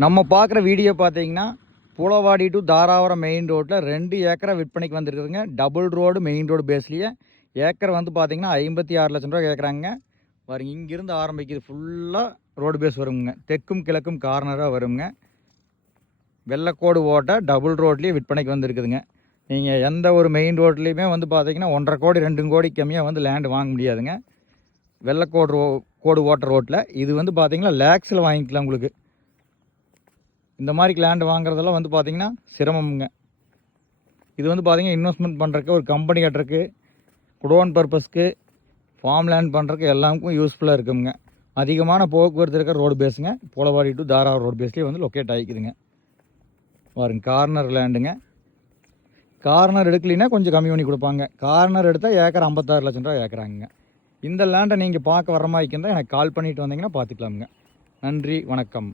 நம்ம பார்க்குற வீடியோ பார்த்தீங்கன்னா புலவாடி டு தாராவரம் மெயின் ரோட்டில் ரெண்டு ஏக்கரை விற்பனைக்கு வந்திருக்குதுங்க. டபுள் ரோடு மெயின் ரோடு பேஸ்லேயே ஏக்கர் வந்து பார்த்தீங்கன்னா ஐம்பத்தி ஆறு லட்சம் ரூபா கேட்குறாங்க. பாருங்க இங்கிருந்து ஆரம்பிக்குது ஃபுல்லாக ரோடு பேஸ் வருங்க. தெற்கும் கிழக்கும் கார்னராக வருங்க. வெள்ளக்கோடு ஓட்ட டபுள் ரோட்லேயே விற்பனைக்கு வந்திருக்குதுங்க. நீங்கள் எந்த ஒரு மெயின் ரோட்லேயுமே வந்து பார்த்தீங்கன்னா ஒன்றரை கோடி ரெண்டு கோடி கம்மியாக வந்து லேண்டு வாங்க முடியாதுங்க. வெள்ளக்கோடு ரோ கோடு ஓட்ட ரோட்டில் இது வந்து பார்த்தீங்கன்னா லேக்ஸில் வாங்கிக்கலாம் உங்களுக்கு. இந்த மாதிரி லேண்டு வாங்குறதெல்லாம் வந்து பார்த்திங்கன்னா சிரமமுங்க. இது வந்து பார்த்தீங்கன்னா இன்வெஸ்ட்மெண்ட் பண்ணுறக்கு ஒரு கம்பெனி கட்டுறக்கு குடோன் பர்பஸ்க்கு ஃபார்ம் லேண்ட் பண்ணுறக்கு எல்லாருக்கும் யூஸ்ஃபுல்லாக இருக்குங்க. அதிகமான போக்குவரத்து இருக்கிற ரோடு பேஸுங்க போலவாடி டு தாராவரம் ரோடு பேஸ்லேயே வந்து லொக்கேட் ஆகிக்குதுங்க பாருங்க கார்னர் லேண்டுங்க கார்னர் எடுக்கலைன்னா கொஞ்சம் கம்மி பண்ணி கொடுப்பாங்க. கார்னர் எடுத்தால் ஏக்கர் ஐம்பத்தாறு லட்சம் ரூபா ஏக்கராங்க இந்த லேண்டை நீங்கள் பார்க்க வர மாதிரி இருந்தால் எனக்கு கால் பண்ணிட்டு வந்தீங்கன்னா பார்த்துக்கலாமுங்க நன்றி வணக்கம்.